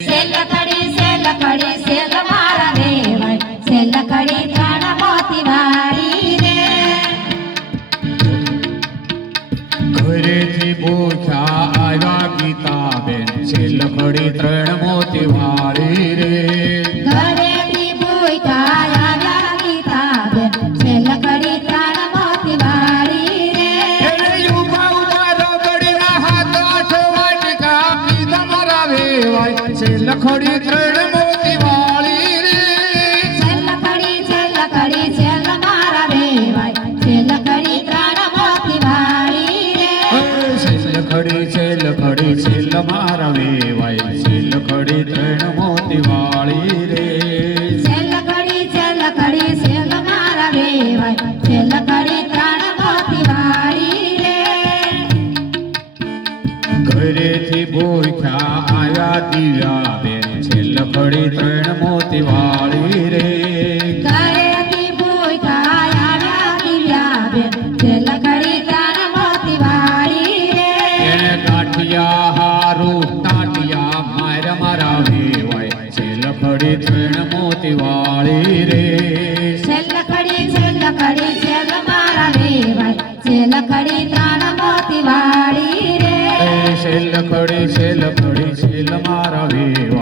સેલકડી cell મારા વેવાય સેલકડી ત્રણ મોતી વાળી રે ઘરેથી પૂછા આવ્યા ગીતાબેન સેલકડી ત્રણ મોતી વાળી રે ઘરેથી પૂછા આવ્યા ગીતાબેન સેલકડી ત્રણ મોતી વાળી રે ઉભા ઉભા રગડીના હાથ આઠ વાટકા પીધા મારા વેવાય સેલકડી ત્રણ મોતી વાળી રે સેલકડી સેલ મારા વેવાય સેલકડી ત્રણ મોતી વાળી રે સેલકડી સેલ મારા વેવાય સેલકડી ત્રણ મોતી વાળી રે સેલકડી સેલ મારા વેવાય સેલકડી ત્રણ મોતી વાળી રે ઘરેથી ભૂખ્યા આવ્યા દિવ્યા બેન સેલકડી ત્રણ મોતી વાળી રે ઘરેથી ભૂખ્યા આવ્યા દિવ્યાબેન સેલકડી ત્રણ મોતી વાળી રે એને કાઠિયા હારું તાટિયા મારા વેવાય સેલકડી ત્રણ મોતી વાળી રે સેલકડી સેલ મારા વેવાય સેલકડી ત્રણ મોતી વાળી રે સેલકડી સેલ મારા વેવાય